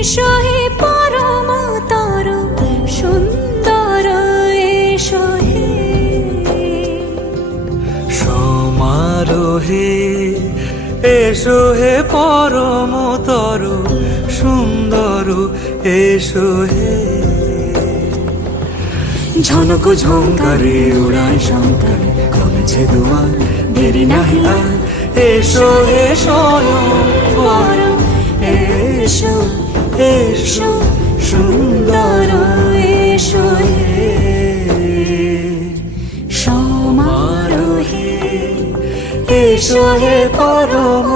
এসো হে পরমতর সুন্দর এসো হে সমারোহে এসো হে পরমতর সুন্দর এসো হে ঝনক ঝঙ্কারে উড়ায় শঙ্কার কমেছে দুয়ার দেরি নাহি আর এসো হে স্বয়ং এসো এসো সুন্দর এসো হে সমারোহে এসো হে পরম